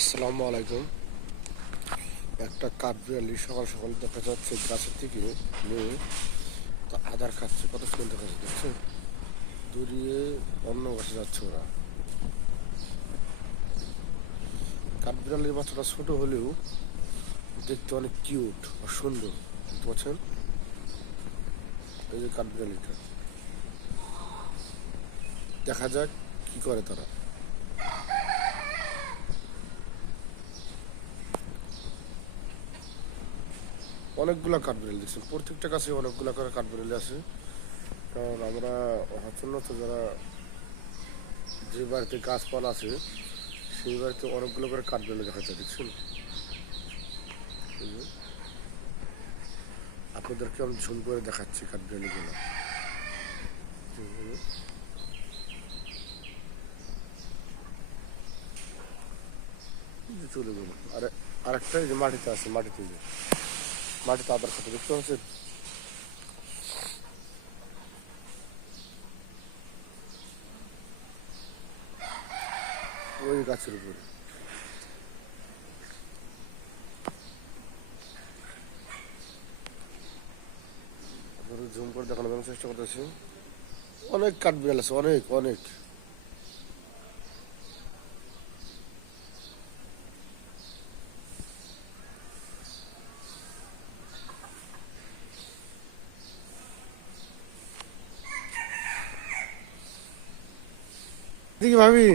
আসসালামু আলাইকুম। একটা কাঠবিড়ালি সকাল সকাল দেখা যাচ্ছে গাছের থেকে নিয়ে, তা আধার খাচ্ছে, কত সুন্দর দেখা যাচ্ছে, দেখছ? দূরিয়ে অন্য গাছে যাচ্ছে ওরা। কাঠবিড়ালির বাচ্চাটা ছোট হলেও দেখতে অনেক কিউট আর সুন্দর দেখতে পাচ্ছেন এই যে কাঠবিড়ালিটা দেখা যাক কি করে তারা। অনেকগুলা কাঠবিড়ালি দেখছেন প্রত্যেকটা কাছে অনেকগুলা করে কাঠ কাঠবিড়ালি আছে। কারণ আমরা হচ্ছন্নত যারা যে বাড়িতে গাছপালা আছে, সেই বাড়িতে অনেকগুলো করে কাঠবিড়ালি দেখা যায়, দেখছেন। আপনাদেরকে আমি ঝুম করে দেখাচ্ছি কাঠবিড়ালিগুলো। এই যে চলে গেল। আর, আরেকটা যে মাটিতে আছে, মাটিতে যে। মাটিতে আদার খাতে দেখতে পাচ্ছেন ওই গাছের উপরে জুম করে দেখানোর চেষ্টা করতেছি অনেক কাঠ বিড়াল আছে অনেক অনেক দেখি ভাবি।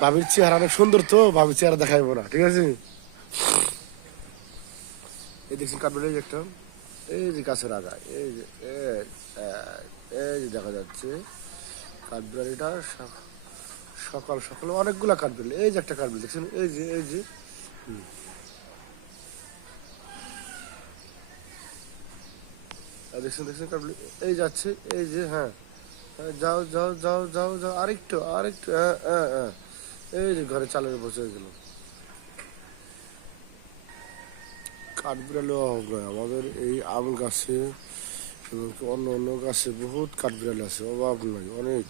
ভাবির চেহারা অনেক সুন্দর তো ভাবির চেহারা দেখাইবো না ঠিক আছে? এই দেখছেন কাঠবিড়ালি একটা এই যে গাছের আগায় এই যে এই, যে দেখা যাচ্ছে। কাঠবিড়ালিটা সক- সকাল অনেকগুলো কাঠবিড়ালি এই যে একটা কাঠবিড়ালি দেখছেন? এই যে এই যে হুম। দেখছেন দেখছেন কাঠবিড়ালি? এই যাচ্ছে এই যে হ্যাঁ, যাও যাও যাও যাও যাও, আরেকটু আরেকটু হ্যাঁ হ্যাঁ হ্যাঁ এই যে ঘরে চালের বসে গেল কাঠবিড়ালি অভাব নয় আমাদের এই আম গাছে এবং অন্য অন্য গাছে বহুত কাঠবিড়ালি আছে, অভাব নাই, অনেক।